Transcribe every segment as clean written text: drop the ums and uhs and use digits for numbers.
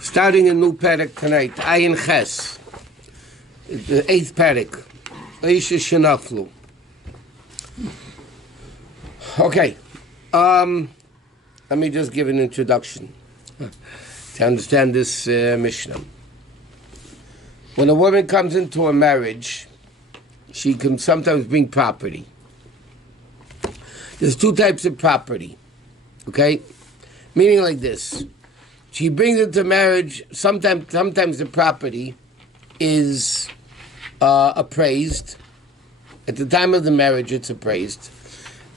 Starting a new parak tonight, Ayin Ches, the 8th parak, Eisha Shenaflu. Okay, let me just give an introduction to understand this Mishnah. When a woman comes into a marriage, she can sometimes bring property. There's two types of property, okay? Meaning like this. She brings into marriage, sometimes the property is appraised. At the time of the marriage, it's appraised.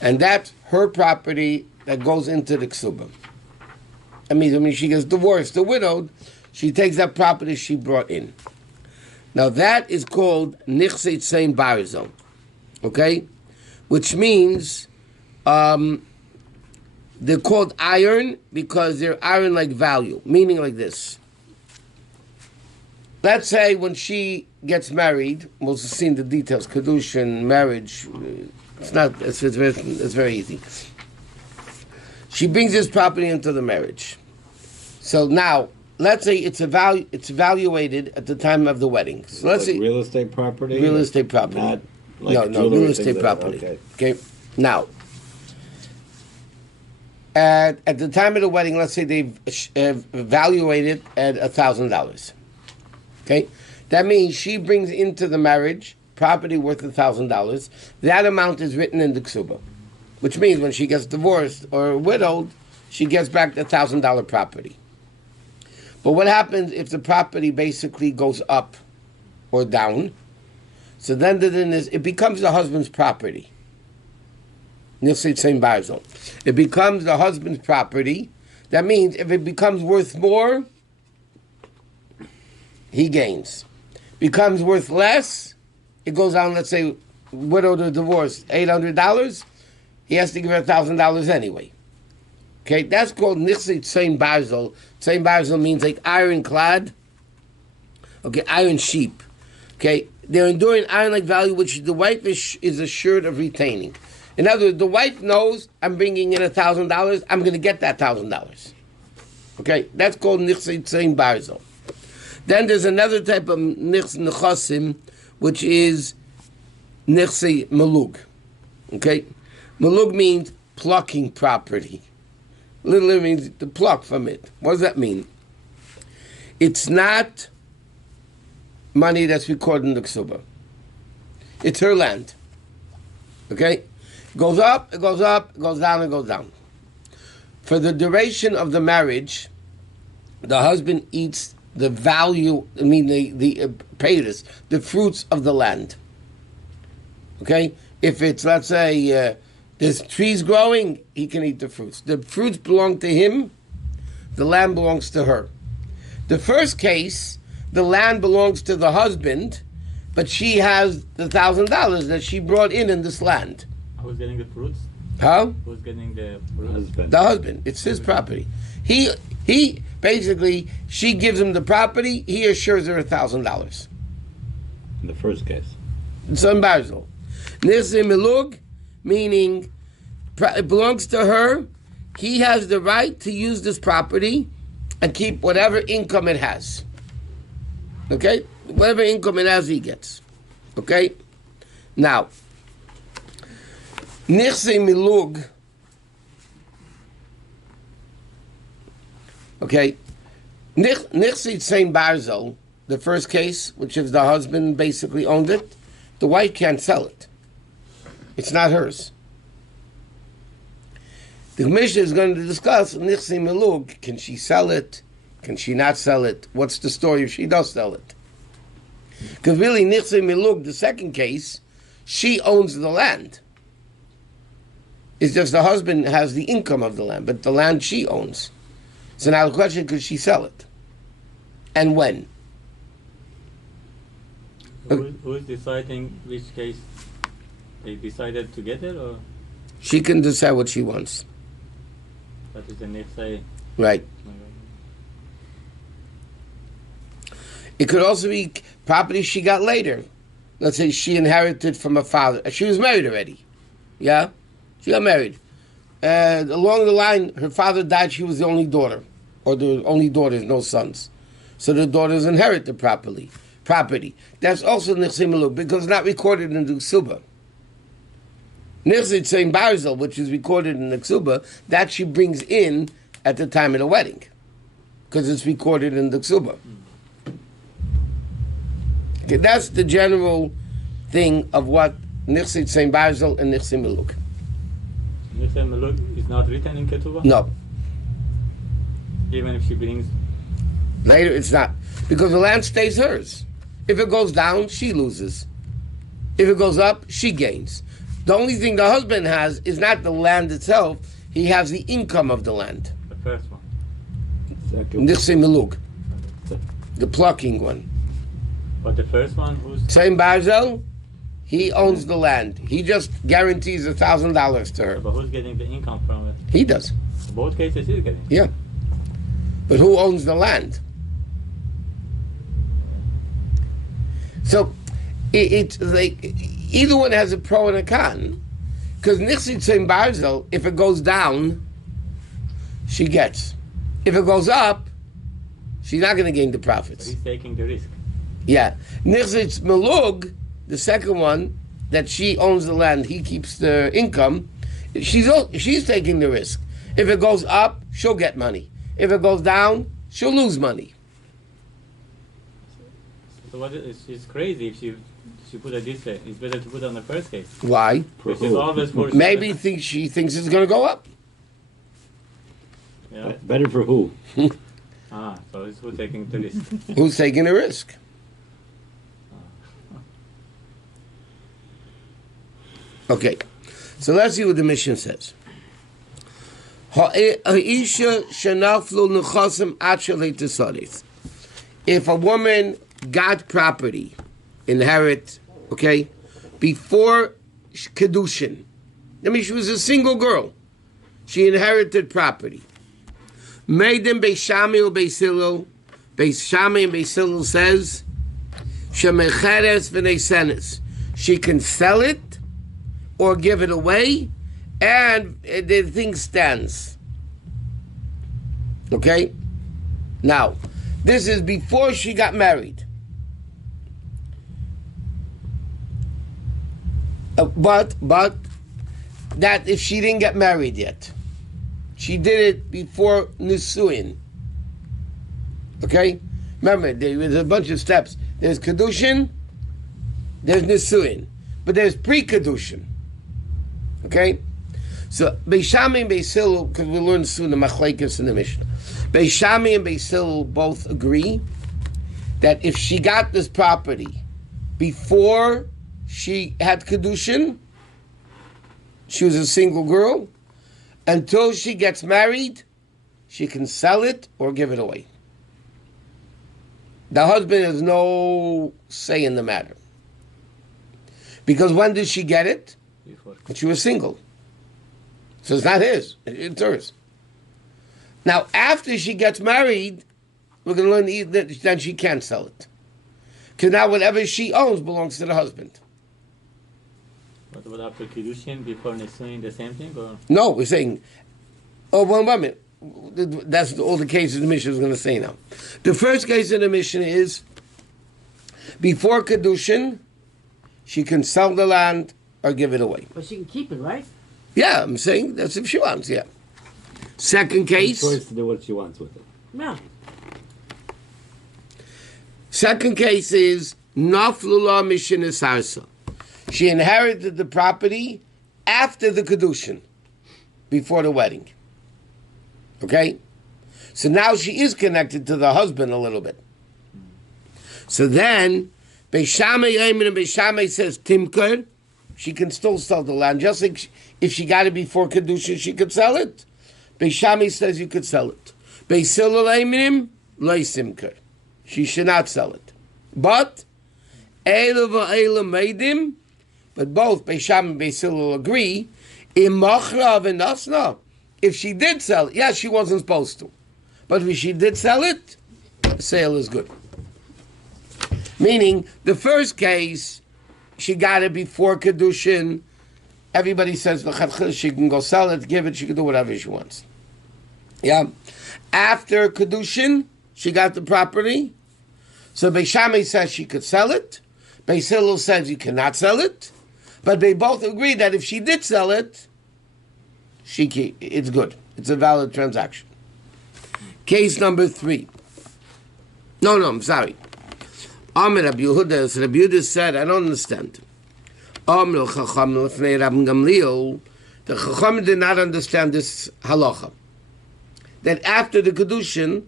And that's her property that goes into the Kesubos. I mean, she gets divorced, the widowed, she takes that property she brought in. Now that is called Nichsei Tsein Barzo, okay? Which means they're called iron because they're iron-like value, meaning like this. Let's say when she gets married, we'll see in the details, Kedushin, marriage, it's very easy. She brings this property into the marriage. So now, let's say it's evaluated at the time of the wedding. So let's say real estate property. Real estate property. Not like no, real estate property. Okay. Now, at the time of the wedding, let's say they've evaluated at $1,000. Okay, that means she brings into the marriage property worth $1,000. That amount is written in the Kesubos, which means when she gets divorced or widowed, she gets back the $1,000 property. But what happens if the property basically goes up or down? So then it becomes the husband's property. It becomes the husband's property. That means if it becomes worth more, he gains. Becomes worth less, it goes down, let's say, widowed or divorced, $800, he has to give her $1,000 anyway. Okay, that's called Nichsei Tsein Barzo. Tsein Barzo means like ironclad. Okay, iron sheep. Okay, they're enduring iron-like value, which the wife is assured of retaining. In other words, the wife knows I'm bringing in $1,000. I'm going to get that $1,000. Okay, that's called Nichsei Tsein Barzo. Then there's another type of Nechasim, which is Nichsei Melug. Okay, Melug means plucking property. Literally means to pluck from it. What does that mean? It's not money that's recorded in the Kesubos. It's her land. Okay? It goes up, it goes up, it goes down, it goes down. For the duration of the marriage, the husband eats the value, the payers, the fruits of the land. Okay? If it's, let's say, there's trees growing, he can eat the fruits. The fruits belong to him, the land belongs to her. The first case, the land belongs to the husband, but she has the $1,000 that she brought in this land. Who's getting the fruits? How? Who's getting the fruits? Husband. The husband. It's his property. He basically, she gives him the property, he assures her $1,000. In the first case. It's embarrassing. Nichsei Melug, meaning it belongs to her. He has the right to use this property and keep whatever income it has. Okay? Whatever income it has, he gets. Okay? Now, Nichsei Melug, okay, Nichsei Tsein Barzo, the first case, which is the husband basically owned it, the wife can't sell it. It's not hers. The Mishnah is going to discuss Nichsei Melug. Can she sell it? Can she not sell it? What's the story if she does sell it? Because really, Nichsei Melug, the second case, she owns the land. It's just the husband has the income of the land, but the land she owns. So now the question, could she sell it? And when? Who is deciding which case they decided to get it, or? She can decide what she wants. That is the Nichsei. Right. It could also be property she got later. Let's say she inherited from her father. She was married already. Yeah? She got married. Along the line, her father died, she was the only daughter. Or the only daughters, no sons. so the daughters inherit the property. That's also Nichse Meluk, because it's not recorded in the Ksuba. Nichse Tzein Barzel, which is recorded in the Ksuba, that she brings in at the time of the wedding, because it's recorded in the Ksuba. Okay, that's the general thing of what Nichse Tzein Barzel and Nichse Meluk. Nichse Meluk is not written in Ketubah? No. Even if she brings... Later, it's not. Because the land stays hers. If it goes down, she loses. If it goes up, she gains. The only thing the husband has is not the land itself. He has the income of the land. The first one. Nichse Meluk. The plucking one. But the first one, who's... Tzein Barzel, he owns the land. He just guarantees $1,000 to her. But who's getting the income from it? He does. In both cases, he's getting. Yeah. But who owns the land? So it's like either one has a pro and a con. Because Nichse Tzein Barzel, if it goes down, she gets. If it goes up, she's not going to gain the profits. He's taking the risk. Yeah. Nichse Meluk, the second one, that she owns the land, he keeps the income, she's taking the risk. If it goes up, she'll get money. If it goes down, she'll lose money. So it's crazy if she put it this way. It's better to put it on the first case. Why? Which is always for Maybe she thinks it's going to go up. Yeah. Better for who? So it's who's taking the risk. Who's taking the risk? Okay, so let's see what the Mishnah says. If a woman got property, inherit, okay, before Kedushin, I mean, she was a single girl, she inherited property. Meidim Beis Shammai or Beis Hillel, Beis Shammai and Beis Hillel says, Shemecheres v'neisenes, she can sell it or give it away, and the thing stands. Okay? Now, this is before she got married. But that if she didn't get married yet, she did it before Nisuin. Okay? Remember, there's a bunch of steps. There's Kedushin, there's Nisuin, but there's pre-Kedushin. Okay? So, Beis Shammai and Beis Hillel, because we learn soon the Machlekes in the Mishnah, Beis Shammai and Beis Hillel both agree that if she got this property before she had Kedushin, she was a single girl, until she gets married, she can sell it or give it away. The husband has no say in the matter. Because when did she get it? When she was single. So it's not his, it's hers. Now, after she gets married, we're going to learn that then she can't sell it. Because now whatever she owns belongs to the husband. What about after Kiddushin, before Nisuin, the same thing? Or? No, we're saying, one minute. That's all the cases the Mishnah is going to say now. The first case in the Mishnah is, before Kedushin, she can sell the land or give it away. But she can keep it, right? Yeah, I'm saying that's if she wants, yeah. Second case. Choice to do what she wants with it. Yeah. Second case is Naflula Mishinis Harsa. She inherited the property after the Kedushin, before the wedding. Okay? So now she is connected to the husband a little bit. So then, Beis Shammai Eimin and Beis Shammai says Timker, she can still sell the land. Just like if she got it before Kedushin, she could sell it. Beis Shammai says you could sell it. Beis Hillel Eimin, Lei Simker. She should not sell it. But, Eila v'Eila Meidim, but both Beis Shammai and Beis Hillel agree, Im Machra v'Nasna, if she did sell it, yes, she wasn't supposed to. But if she did sell it, the sale is good. Meaning, the first case, she got it before Kedushin. Everybody says, she can go sell it, give it, she can do whatever she wants. Yeah. After Kedushin, she got the property. So Beis Shammai says she could sell it. Beis Hillel says you cannot sell it. But they both agree that if she did sell it, it's good. It's a valid transaction. Case number 3. No, I'm sorry. Amr Rabbi Yehuda said, I don't understand. Amr Chacham Lefnei Rabbi Gamliel, the Chacham did not understand this halacha. That after the Kedushin,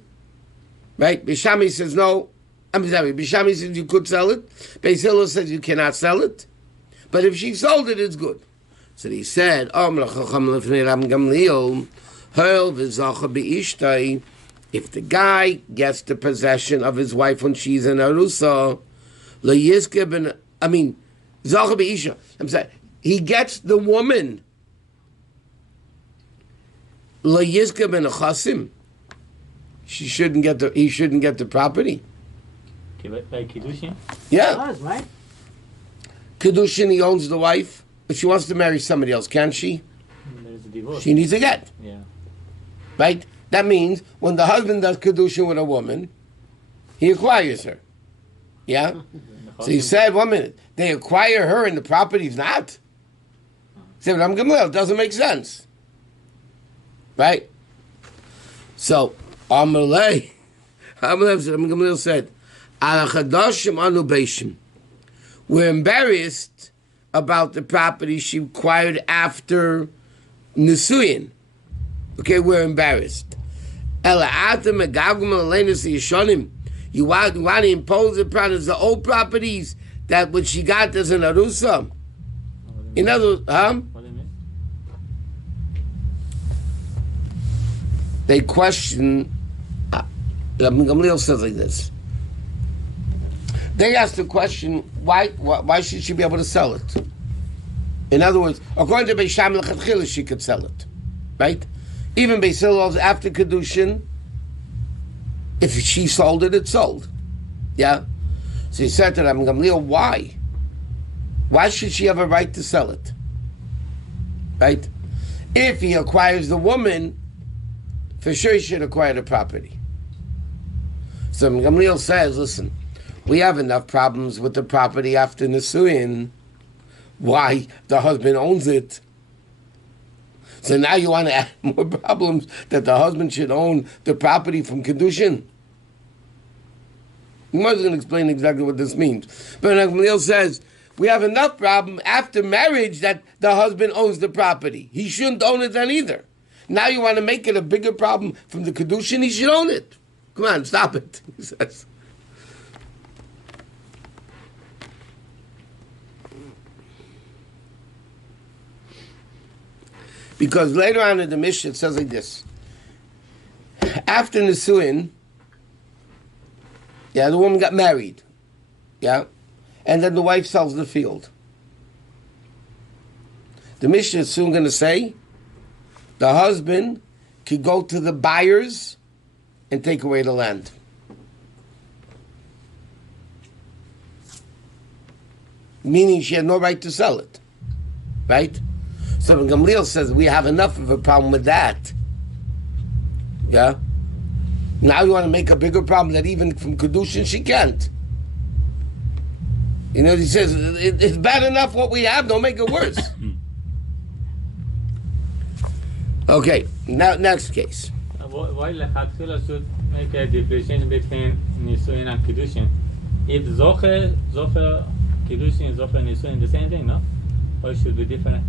right, Beis Shammai says no, Beis Shammai says you could sell it, Beis Hillel says you cannot sell it, but if she sold it, it's good. So he said, Amr Chacham Lefnei Rabbi Gamliel, Hel v'zacha be'ishtai, if the guy gets the possession of his wife when she's in Arusa, Zacha be'isha. I'm sorry, he gets the woman. La'yizke ben chasim. He shouldn't get the property. By Kiddushin? Yeah. It does, right? Kiddushin, he owns the wife, but she wants to marry somebody else, can't she? There's a divorce. She needs a get. Yeah. Right? That means when the husband does Kiddushin with a woman, he acquires her. Yeah? So he said, 1 minute, they acquire her and the property's not? He said, I'm Gamliel, it doesn't make sense. Right? So, Gamliel said, we're embarrassed about the property she acquired after Nisuyin. Okay, we're embarrassed. You want to impose upon us the old properties that what she got as an arusa. In other words, What do you mean? they question. Gamliel says like this. They asked the question, why should she be able to sell it? In other words, according to Beis Shammai l'chadchila, she could sell it, right? Even Beis Hillel after Kedushin, if she sold it, it's sold. Yeah? So he said to them, Gamliel, why? Why should she have a right to sell it? Right? If he acquires the woman, for sure he should acquire the property. So Gamliel says, listen, we have enough problems with the property after Nisuin. Why? The husband owns it. So now you want to add more problems that the husband should own the property from Kedushin? I'm going to explain exactly what this means. But Gamliel says, we have enough problem after marriage that the husband owns the property. He shouldn't own it then either. Now you want to make it a bigger problem from the Kedushin, he should own it. Come on, stop it, he says. Because later on in the Mishnah it says like this. After Nisuin, the woman got married. And then the wife sells the field. The Mishnah is soon going to say the husband could go to the buyers and take away the land. Meaning she had no right to sell it. Right? So when Gamliel says we have enough of a problem with that. Yeah? Now you want to make a bigger problem that even from Kedushin she can't. You know, he says, it's bad enough what we have, don't make it worse. Okay, now next case. Why Lechatchila should make a differentiation between Nisuin and Kiddushin? If Zocher, Kiddushin, Zocher, Nisuin, the same thing, no? Why should be different?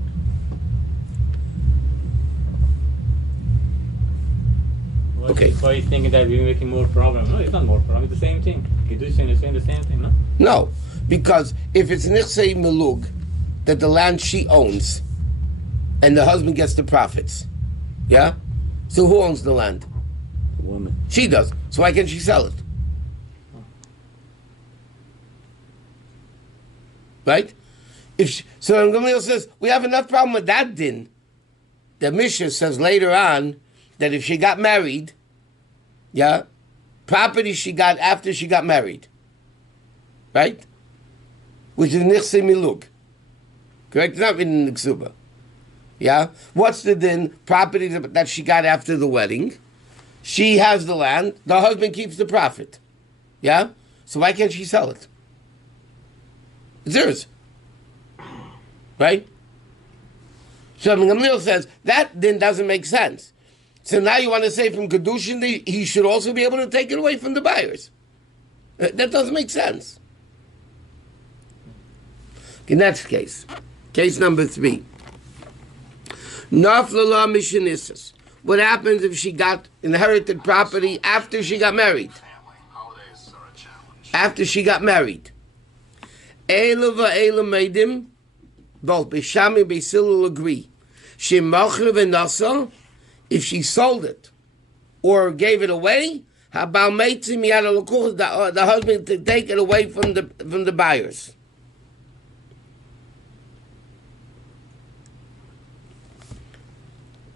Okay. Why you thinking that we're making more problem? No, it's not more problem. It's the same thing. Kiddushin is saying the same thing, no? No, because if it's Nichsei Melug, that the land she owns, and the husband gets the profits, yeah? So who owns the land? The woman. She does. So why can't she sell it? Right? So Gamliel says, we have enough problem with that din. The Mishnah says later on that if she got married, property she got after she got married. Right? Which is Nichsei Milug. Correct? It's not written in the Kesuba. Yeah? What's the din? Property that she got after the wedding. She has the land. The husband keeps the profit. Yeah? So why can't she sell it? It's hers. Right? So Gamliel says, that then doesn't make sense. So now you want to say from Kedushin, he should also be able to take it away from the buyers. That doesn't make sense. Okay, next case. Case number 3. Naflala Mishanissus. What happens if she got inherited property after she got married? After she got married. Eila va'eila meidim, both Bishami and Basil will agree. She machre v'nasa, if she sold it or gave it away, habal meitzim yada l'kuch, the husband to take it away from the buyers.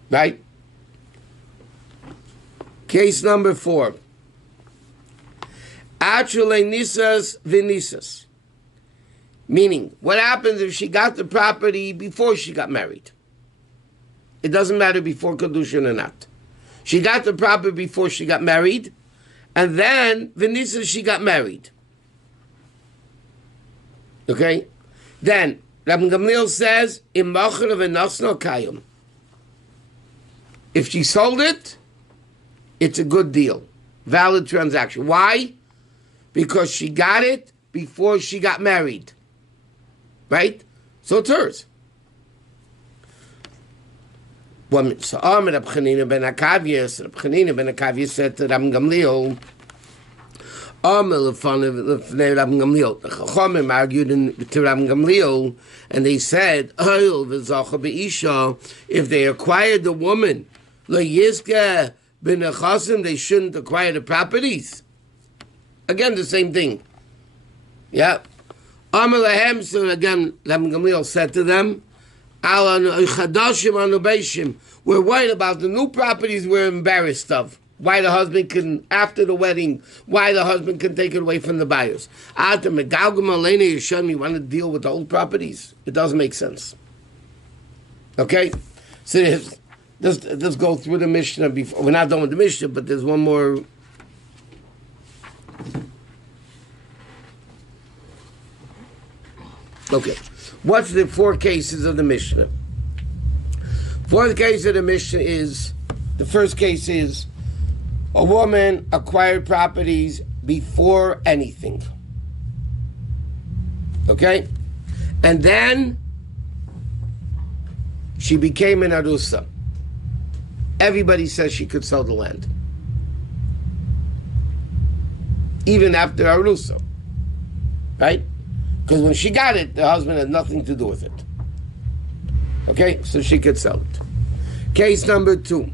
Right? Case number 4. Actually, nisas v'nisas. Meaning, what happens if she got the property before she got married? It doesn't matter before Kedushin or not. She got the property before she got married, and then v'nisas she got married. Okay? Then, Rabbi Gamliel says, Im machar v'nasno kayum. If she sold it, it's a good deal. Valid transaction. Why? Because she got it before she got married. Right? So it's hers. So Reb Chanina ben Akavia said to Rabbi Gamliel, the Chachamim argued to Rabbi Gamliel, and they said, if they acquired the woman, they shouldn't acquire the properties. Again, the same thing. Yeah. So again, Rabbi Gamliel said to them, we're worried about the new properties we're embarrassed of. Why the husband can, after the wedding, why the husband can take it away from the buyers. You want to deal with the old properties? It doesn't make sense. Okay? So let's go through the Mishnah before. We're not done with the Mishnah, but there's one more. Okay. What's the 4 cases of the Mishnah? 4th case of the Mishnah is, the first case is, a woman acquired properties before anything. Okay? And then she became an arusa. Everybody says she could sell the land. Even after arusa. Right? Because when she got it, the husband had nothing to do with it. Okay? So she could sell it. Case number 2.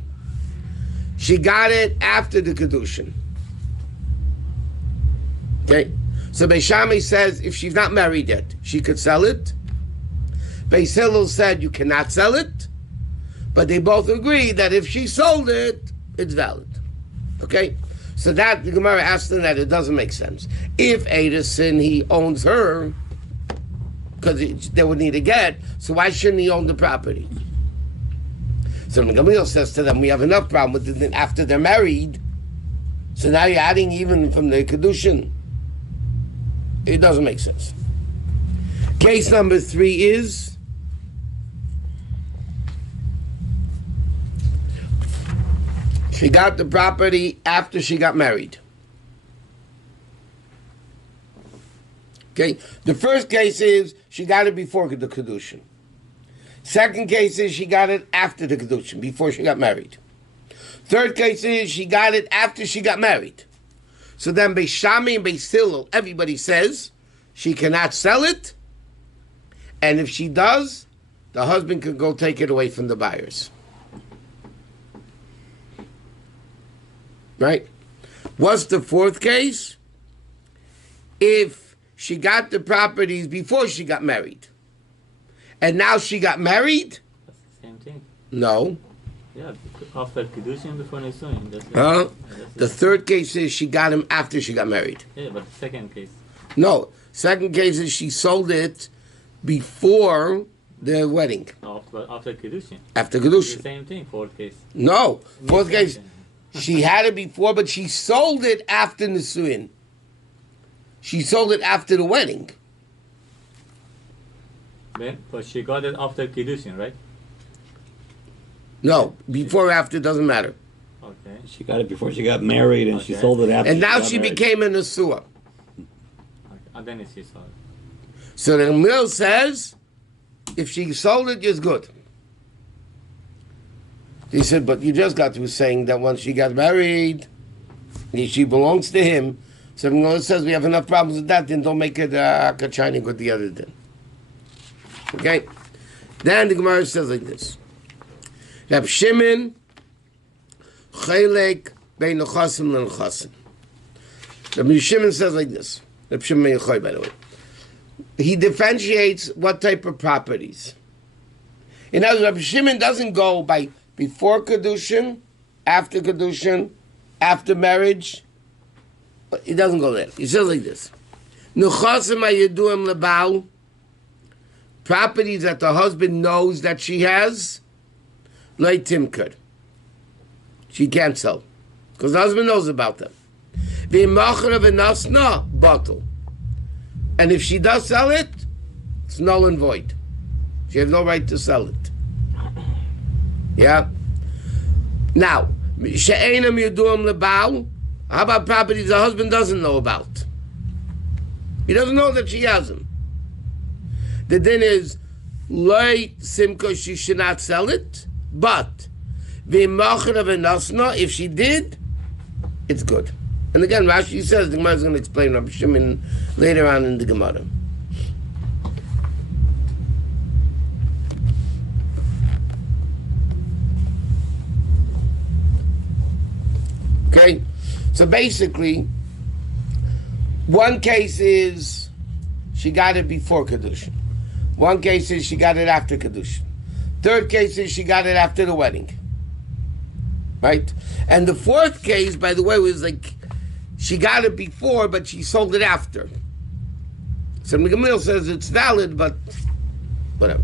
She got it after the Kedushin. Okay? So Beis Shammai says if she's not married yet, she could sell it. Beis Hillel said you cannot sell it. But they both agree that if she sold it, it's valid. Okay? So that, the Gemara asked them that it doesn't make sense. If Edison, he owns her, because they would need a get, so why shouldn't he own the property? So Gamliel says to them, we have enough problem with it after they're married, so now you're adding even from the Kedushin. It doesn't make sense. Case number 3 is she got the property after she got married. Okay? The first case is she got it before the Kedushin. Second case is she got it after the Kedushin, before she got married. Third case is she got it after she got married. So then Beis Shammai and Beis Hillel, everybody says she cannot sell it, and if she does, the husband can go take it away from the buyers. Right? What's the 4th case? If she got the properties before she got married, and now she got married? That's the same thing. No. Yeah, after Kedushin, before Nisuin. The 3rd case is she got him after she got married. Yeah, but the second case. No. 2nd case is she sold it before the wedding. After Kedushin. After Kedushin. The same thing, 4th case. No. 4th case, She had it before, but she sold it after Nisuin. She sold it after the wedding. But she got it after Kiddushin, right? No, before or after doesn't matter. Okay. She got it before she got married, and she Okay. sold it after. And now got she married. became a Nesua. Okay. And then she saw it. So the mill says, if she sold it, it's good. He said, but you just got to saying that once she got married, she belongs to him. So the Gemara says we have enough problems with that, then don't make it shining with the other din. Okay? Then the Gemara says like this. Rab Shimon, Chelek, Bein Nechasim L'Nechasim. Rabbi Shimon says like this. Rab Shimon Yochai, by the way. He differentiates what type of properties. In other words, Rabbi Shimon doesn't go by before Kedushin, after Kedushin, after marriage. He doesn't go there. He says like this. Nechasim hayeduim lebal, properties that the husband knows that she has, lo timkar. She can't sell. Because the husband knows about them. V'imachar v'nasna, batel. And if she does sell it, it's null and void. She has no right to sell it. Yeah? Now, she'enam yeduim lebal, how about properties the husband doesn't know about? He doesn't know that she has them. The din is, loy simko, she should not sell it, but v'imachar v'nasna, if she did, it's good. And again, Rashi says, the Gemara is going to explain Rabbi Shimon later on in the Gemara. Okay? So basically, one case is she got it before Kedushin. One case is she got it after Kedushin. Third case is she got it after the wedding. Right? And the fourth case, by the way, was like she got it before, but she sold it after. So Gamil says it's valid, but whatever.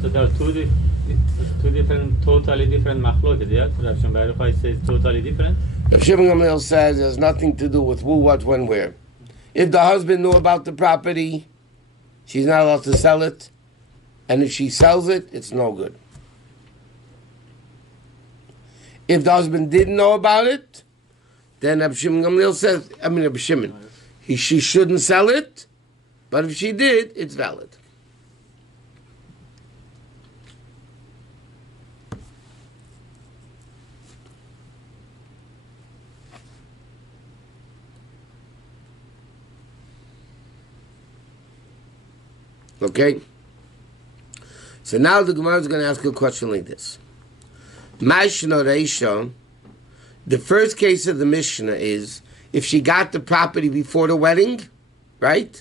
So there are two different, totally different machloket, yeah? Rav Shimon Bar Yochai says totally different. Rav Shimon Gamliel says it has nothing to do with who, what, when, where. If the husband knew about the property, she's not allowed to sell it. And if she sells it, it's no good. If the husband didn't know about it, then Rav Shimon Gamliel says, Rav Shimon, she shouldn't sell it, but if she did, it's valid. Okay? So now the Gemara is going to ask a question like this. Mashna Reisha, the first case of the Mishnah is if she got the property before the wedding, right?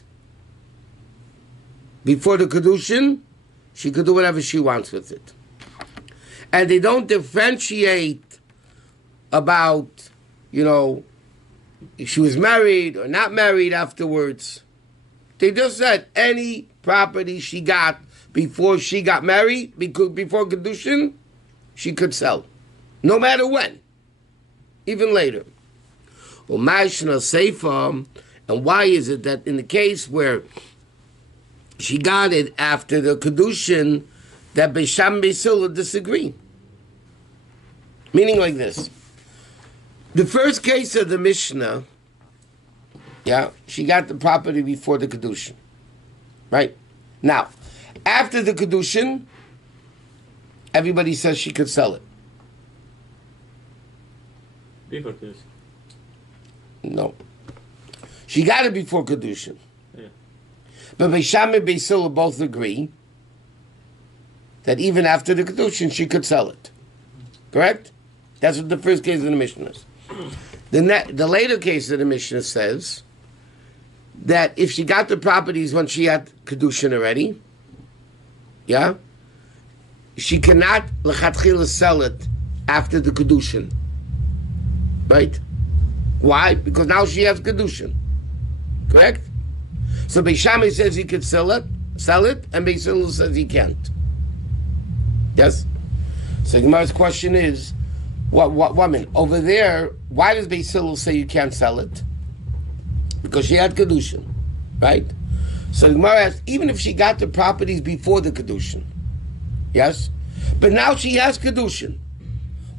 Before the Kedushin, she could do whatever she wants with it. And they don't differentiate about, if she was married or not married afterwards. They just said any property she got before she got married, before Kedushin, she could sell. No matter when. Even later. Well, Mashna Seifa, and why is it that in the case where she got it after the Kedushin, that Beisham Beisila disagree? Meaning like this. The first case of the Mishnah, she got the property before the Kedushin. Right? Now, after the Kedushin, everybody says she could sell it. Before Kedushin. No. She got it before Kedushin. Yeah. But Beisham and Beisila both agree that even after the Kedushin, she could sell it. Correct? That's what the first case of the Mishnah is. The later case of the Mishnah says that if she got the properties when she had Kedushin already, she cannot lechatchila sell it after the Kedushin. Right? Why? Because now she has Kedushin. Correct? So Beis Shammai says he could sell it, and Beis Hillel says he can't. Yes? So Gemara's question is, what woman? Over there, why does Beis Hillel say you can't sell it? Because she had Kedushin, right? So Gemara asks, even if she got the properties before the Kedushin, yes? But now she has Kedushin.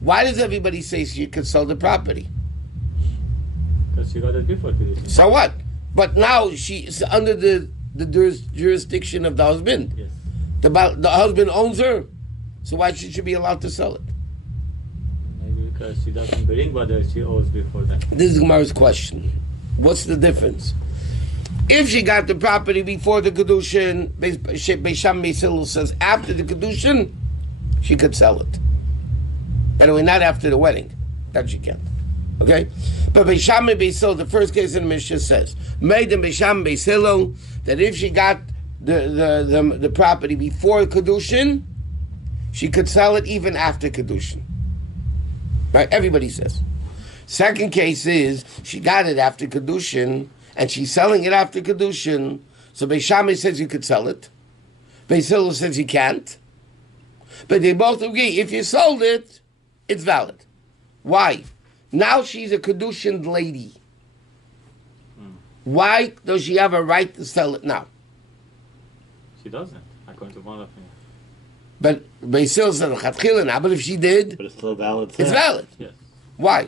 Why does everybody say she could sell the property? Because she got it before Kedushin. So what? But now she's under the jurisdiction of the husband. Yes. The husband owns her. So why should she be allowed to sell it? Maybe because she doesn't bring what she owes before that. This is Gemara's question. What's the difference? If she got the property before the Kedushin, Beis Shammai Beis Hillel says after the Kedushin, she could sell it. Anyway, not after the wedding. That she can't. Okay? But Beis Shammai Beis Hillel, the first case in the Mishnah says, made in Beis Shammai Beis Hillel, that if she got the property before Kedushin, she could sell it even after Kedushin. Right? Everybody says. Second case is, she got it after Kedushin, and she's selling it after Kedushin, so Beis Shammai says you could sell it. Beis Hillel says you can't. But they both agree, if you sold it, it's valid. Why? Now she's a Kedushin lady. Why does she have a right to sell it now? She doesn't, according to one opinion. But Beis Hillel said, "Chatchila now." But if she did, But it's still valid. it's valid. Yes. Why?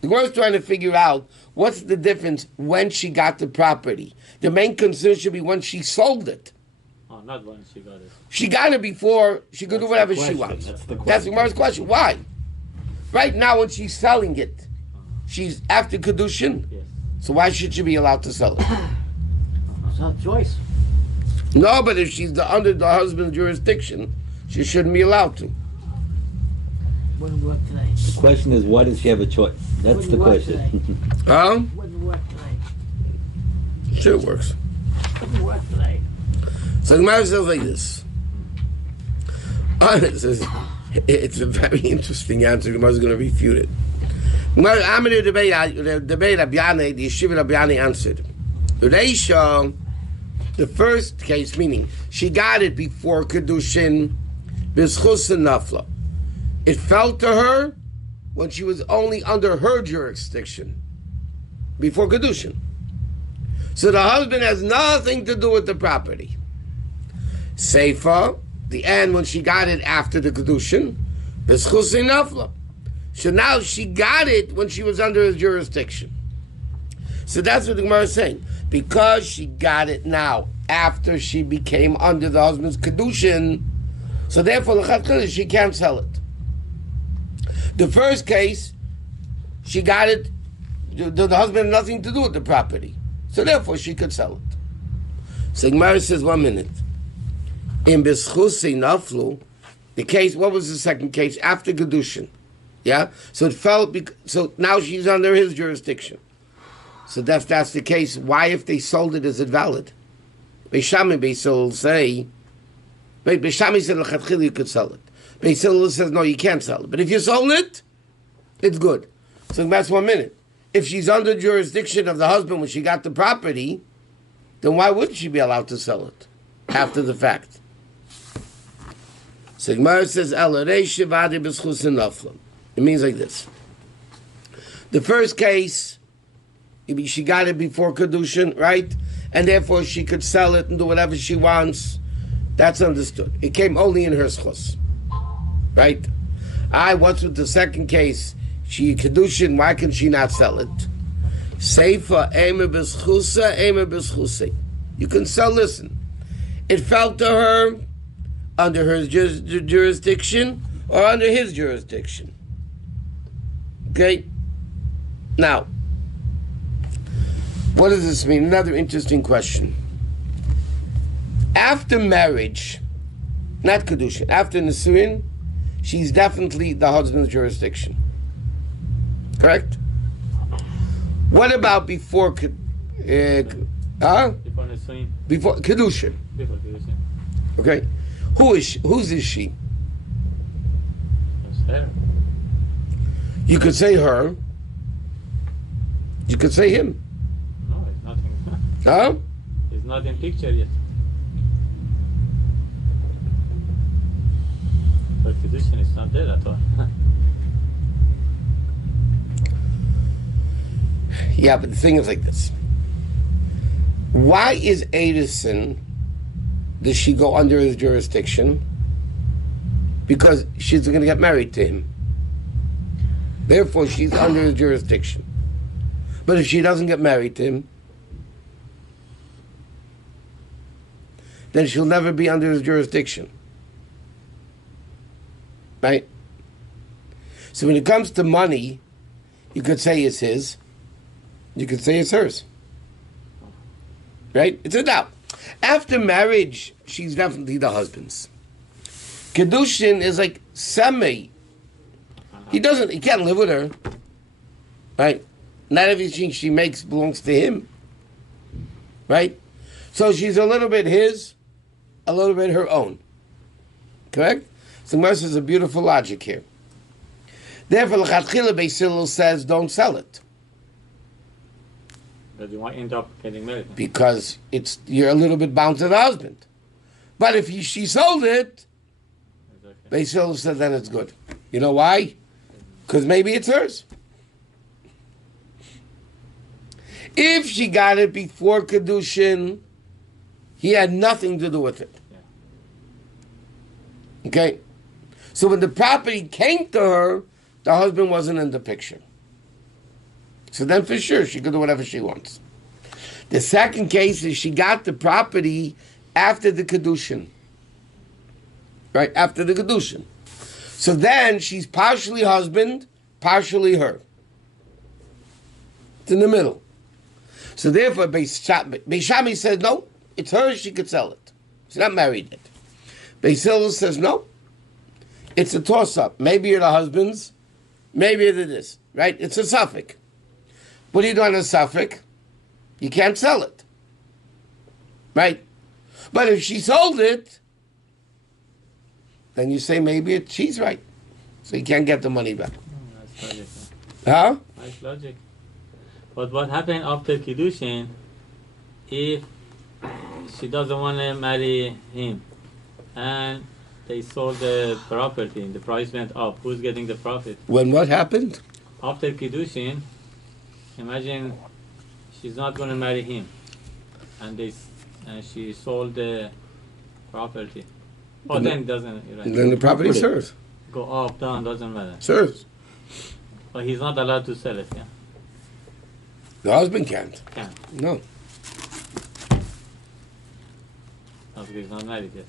The Gemara is trying to figure out what's the difference when she got the property. The main concern should be when she sold it. Oh, not when she got it. She got it before, she could do whatever she question. wants. That's the That's the Gemara's question. Why? Right now, when she's selling it, she's after Kedushin. Yes. So why should she be allowed to sell it? It's her choice. No, but if she's under the husband's jurisdiction, she shouldn't be allowed to. Wouldn't work today. The question is, why does she have a choice? That's Wouldn't the work question. Huh? Wouldn't work today. Sure it works. Wouldn't work today. So the Gemara says like this. It says, it's a very interesting answer. The Gemara is going to refute it. The debate Rabbi, the yeshiva Rabbi answered. Reisha, the first case, meaning she got it before Kedushin, b'schus nafla. It fell to her when she was only under her jurisdiction, before Kedushin. So the husband has nothing to do with the property. Seifa, the end when she got it after the Kedushin, b'schus nafla. So now she got it when she was under his jurisdiction. So that's what the Gemara is saying. Because she got it now, after she became under the husband's Kedushin, so therefore she can't sell it. The first case, she got it, the husband had nothing to do with the property. So therefore she could sell it. So Gemara says, 1 minute. In B'schusei Naflu, the case, what was the second case? After Kedushin. Yeah? So it fell, so now she's under his jurisdiction. So that's the case. Why, if they sold it, is it valid? Beis Shammai Beis Hillel say, Beis Shammai said, l'chatchila you could sell it. Beis Hillel says, no, you can't sell it. But if you sold it, it's good. So that's 1 minute. If she's under jurisdiction of the husband when she got the property, then why wouldn't she be allowed to sell it after the fact? So Gemara says, it means like this. The first case, she got it before Kedushin, right? And therefore she could sell it and do whatever she wants. That's understood. It came only in her schos. Right? What's with the second case? She Kedushin, why can she not sell it? Seifa, eme b'schusa, eme b'schusei. You can sell, listen. It fell to her under her jurisdiction or under his jurisdiction. Okay? Now, what does this mean? Another interesting question. After marriage, not Kedushin, after Nisuin, she's definitely the husband's jurisdiction. Correct? What about before Before Nisuin. Before Kedushin? Before Kedushin. Okay? Whose is she? That's her. You could say her. You could say him. No, it's nothing. Huh? He's not in picture yet. For Kiddushin, it's not there at all. Yeah, but the thing is like this. Why is Edison, does she go under his jurisdiction? Because she's going to get married to him. Therefore, she's under his jurisdiction. But if she doesn't get married to him, then she'll never be under his jurisdiction. Right? So when it comes to money, you could say it's his. You could say it's hers. Right? It's a doubt. After marriage, she's definitely the husband's. Kedushin is like semi. He can't live with her. Right? Not everything she makes belongs to him. Right? So she's a little bit his, a little bit her own. Correct? So Mercer is a beautiful logic here. Therefore, L'chatchila Beis Hillel says, don't sell it. But you might end up getting married. Because you're a little bit bound to the husband. But if she sold it, Exactly. Beis Hillel said then it's good. You know why? Because maybe it's hers. If she got it before Kedushin, he had nothing to do with it. Yeah. Okay? So when the property came to her, the husband wasn't in the picture. So then for sure, she could do whatever she wants. The second case is she got the property after the Kedushin. Right? After the Kedushin. So then she's partially husband, partially her. It's in the middle. So therefore, Beis Shammai says, no, it's hers, she could sell it. She's not married yet. Beis Hillel says, no, it's a toss-up. Maybe you're the husband's, maybe you're this, right? It's a suffix. What do you do on a suffix? You can't sell it, right? But if she sold it, then you say maybe she's right. So you can't get the money back. Nice logic. Huh? Nice logic. But what happened after Kiddushin if she doesn't want to marry him and they sold the property, the price went up, who's getting the profit? When what happened? After Kiddushin, imagine she's not going to marry him and she sold the property. Oh, then it doesn't, right. Then the property serves. Go up, down, doesn't matter. Serves. But he's not allowed to sell it, yeah? The husband can't. Can't. No. No, because he's not married yet.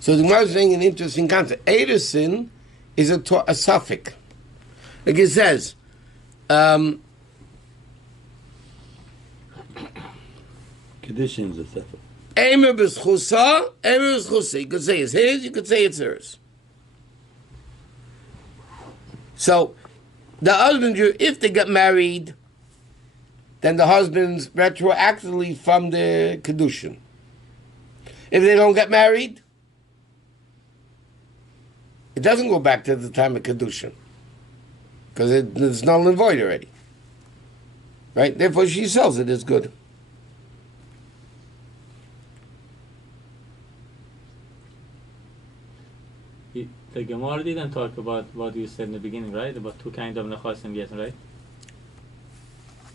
So the Gemara is saying an interesting concept. Edison is a suffix. Like it says, Kedushin is a sefer. Emer b'schusa, Emer b'schusa. You could say it's his, you could say it's hers. So, the husband, if they get married, then the husband's retroactively from the Kedushin. If they don't get married, it doesn't go back to the time of Kedushin. Because it's null and void already. Right? Therefore, she sells it, it's good. The Gemara didn't talk about what you said in the beginning, right? About two kinds of nechasim getting, right?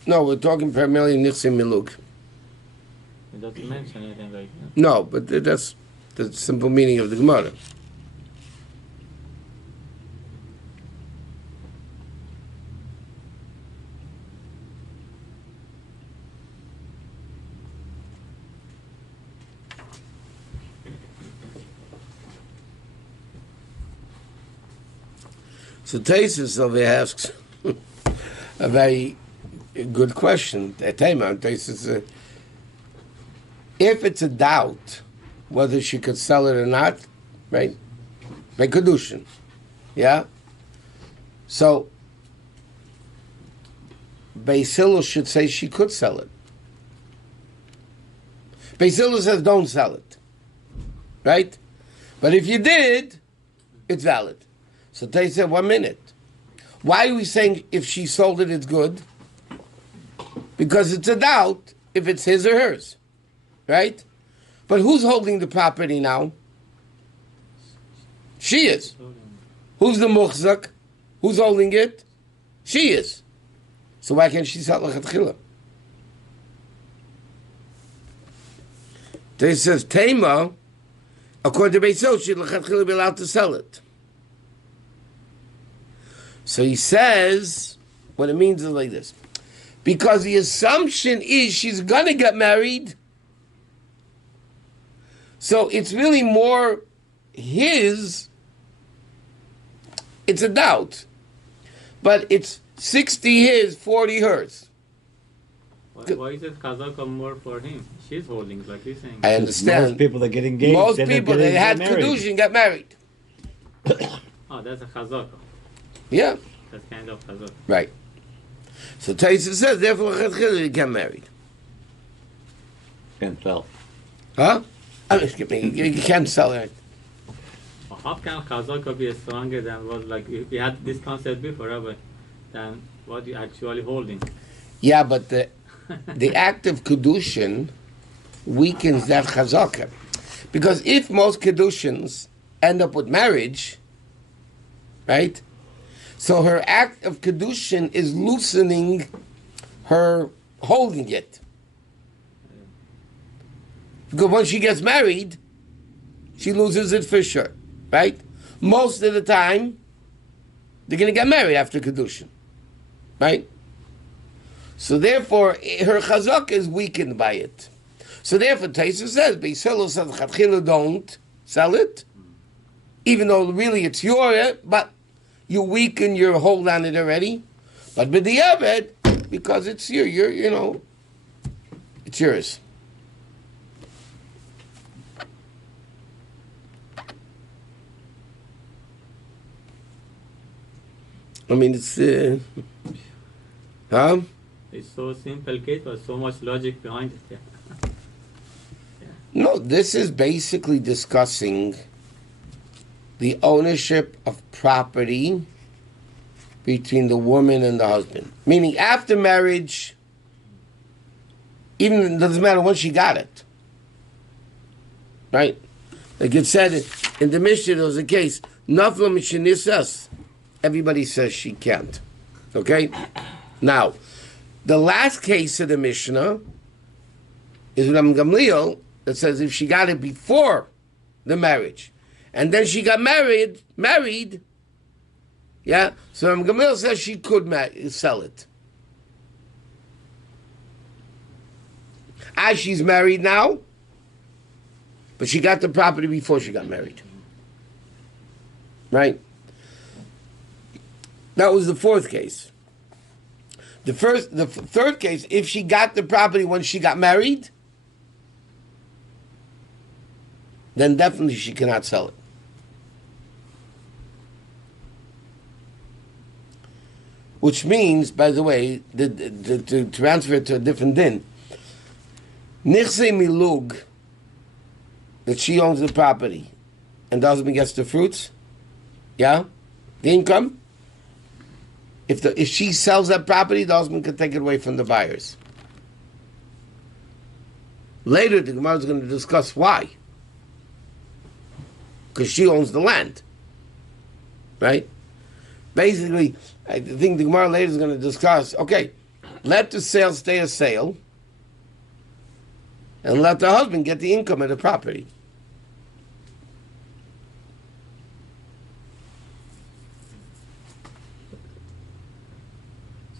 No, we're talking primarily Nichsim Miluk. It doesn't mention anything like that. No, but that's the simple meaning of the Gemara. So Taisus over here asks a very good question. Taisus, if it's a doubt whether she could sell it or not, right? By Kedushin, yeah? So Beis Hillel should say she could sell it. Beis Hillel says don't sell it, right? But if you did, it's valid. So they said, 1 minute. Why are we saying if she sold it, it's good? Because it's a doubt if it's his or hers, right? But who's holding the property now? She is. Who's the muhzak? Who's holding it? She is. So why can't she sell lechatchila? They says Tema, according to Beisot, she'd lechatchila be allowed to sell it. So he says, what it means is like this. Because the assumption is she's going to get married. So it's really more his. It's a doubt. But it's 60 his, 40 hers. Why is it Kazakh more for him? She's holding, like he's saying. I understand. Most people that get engaged, Most they people that had kedushin got married. Oh, that's a Kazakh. Yeah. That's kind of Kazakh. Right. So Taisa says, therefore, they get married. Can't sell. Huh? I mean, excuse me, you can't sell it. How can Kazakh be stronger than what, like, we had this concept before, Rabbi, than what you're actually holding? Yeah, but the act of kedushin weakens that chazaka. Because if most kedushins end up with marriage, right? So her act of kedushin is loosening her holding it. Because once she gets married, she loses it for sure, right? Most of the time, they're going to get married after kedushin, right? So therefore, her chazak is weakened by it. So therefore, Taisa says, Beiselo says, Chatchila don't sell it, even though really it's yours, but you weaken your hold on it already. But b'diavad, because it's you know, it's yours. I mean, it's, huh? It's so simple case, but so much logic behind it. Yeah. No, this is basically discussing the ownership of property between the woman and the husband. Meaning, after marriage, even it doesn't matter when she got it. Right? Like it said in the Mishnah, there was a case, Nafla Mishanisas. Everybody says she can't. Okay? Now, the last case of the Mishnah is Rabbi Gamliel that says if she got it before the marriage, and then she got married, yeah, so Rabbi Gamliel says she could sell it. As she's married now, but she got the property before she got married. Right? That was the fourth case. The third case, if she got the property when she got married, then definitely she cannot sell it. Which means, by the way, to transfer it to a different din, Nichse Milug, that she owns the property, and the husband gets the fruits, yeah, the income. If she sells that property, the husband can take it away from the buyers. Later, the Gemara is going to discuss why. Because she owns the land. Right? Basically, I think the Gemara later is going to discuss, okay, let the sale stay a sale, and let the husband get the income of the property.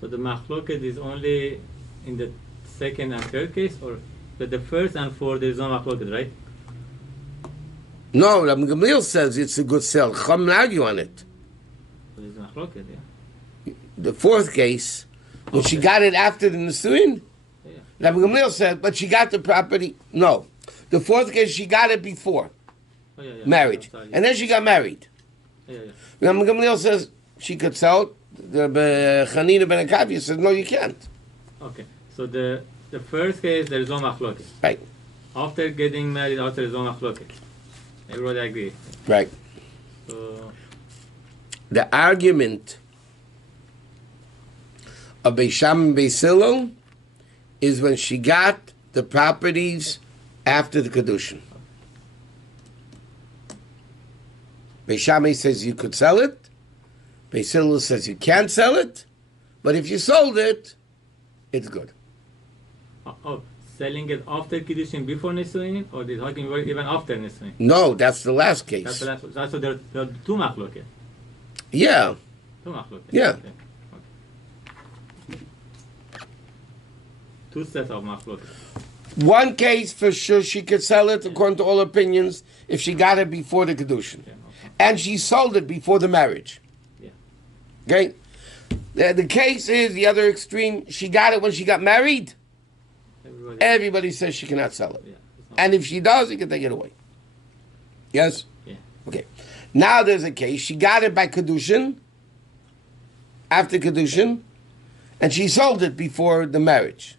So the machloket is only in the second and third case, or the first and fourth there is no machloket, right? No, Rabbi Gamliel says it's a good sale. Chum argue on it. So there's machloket, yeah. The fourth case, when she got it after the Nisuin, Yeah. Rabbi Gamliel said, but she got the property. No, the fourth case she got it before Oh, yeah. marriage, Sorry. and then she got married. Yeah. Rabbi Gamliel says she could sell it. The Chanina ben Akavia says, no, you can't. Okay. So the first case there is no machloket. Right. After getting married, after there is no machloket. Everybody agree. Right. So The argument of Beis Shammai and Beis Hillel is when she got the properties after the Kedushin. Beis Shammai says you could sell it. Beis Hillel says you can't sell it. But if you sold it, it's good. Oh, selling it after Kiddushin before Nisuin, or they're talking about even after Nisuin? No, that's the last case. That's the last. That's so there are two machloket. Yeah. Two machloket. Yeah. Okay. Two sets of machloket. One case for sure she could sell it according to all opinions if she got it before the Kedushin. Okay, okay. And she sold it before the marriage. Yeah. Okay? The case is the other extreme. She got it when she got married. Everybody says she cannot sell it. Yeah, And if she does, you can take it away. Yes? Yeah. Okay. Now there's a case. She got it by Kedushin, after Kedushin, and she sold it before the marriage.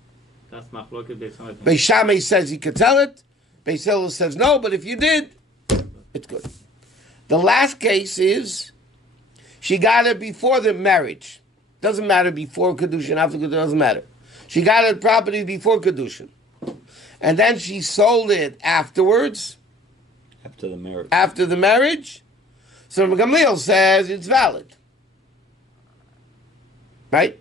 That's machloket based on Beis Shammai says you could sell it. Beis Hillel says no, but if you did, it's good. The last case is she got it before the marriage. Doesn't matter before Kedushin, after Kedushin, doesn't matter. She got it property before Kedushin. And then she sold it afterwards, After the marriage. after the marriage. So Gamliel says it's valid. Right?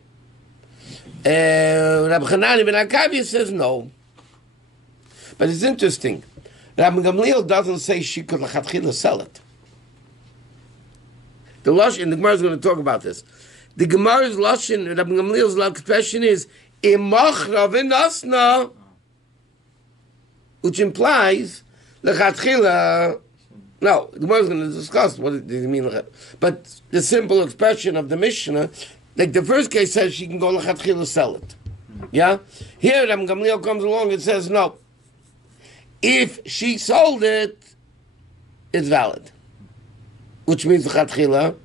Rabbi Hanani ben Akavia says no. But it's interesting. Rabbi Gamliel doesn't say she could l'chatchila sell it. The Lashon, the Gemara is going to talk about this. The Gemara's Lashon, Rabbi Gamliel's expression is imachra v'nasna, which implies l'chatchila. No, the Gemara is going to discuss what it means. But the simple expression of the Mishnah, like the first case says she can go l'chatchila sell it. Yeah? Here, Rabbi Gamliel comes along and says no. If she sold it, it's valid. Which means l'chatchila,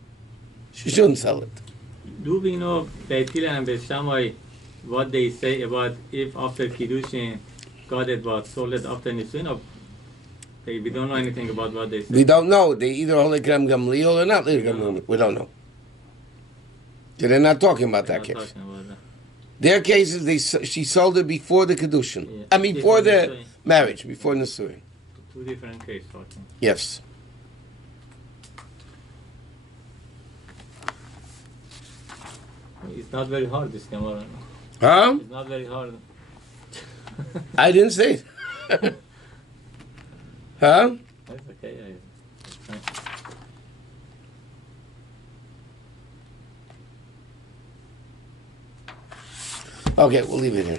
she shouldn't sell it. Do we know Beit Hillel and Beis Shammai what they say about if after Kiddushin got it but sold it after Nisuin? Or we don't know anything about what they say. We don't know. They either hold like Rabbi Gamliel or not. We don't know. They're not talking about that case. Talking about that. Their case is she sold it before the Kedushin. Yeah. I mean, before the Nisuin. marriage, before Nisuin. Two different cases talking. Yes. It's not very hard, this Gemara. Huh? It's not very hard. I didn't say it. Huh? That's okay. Okay, we'll leave it here.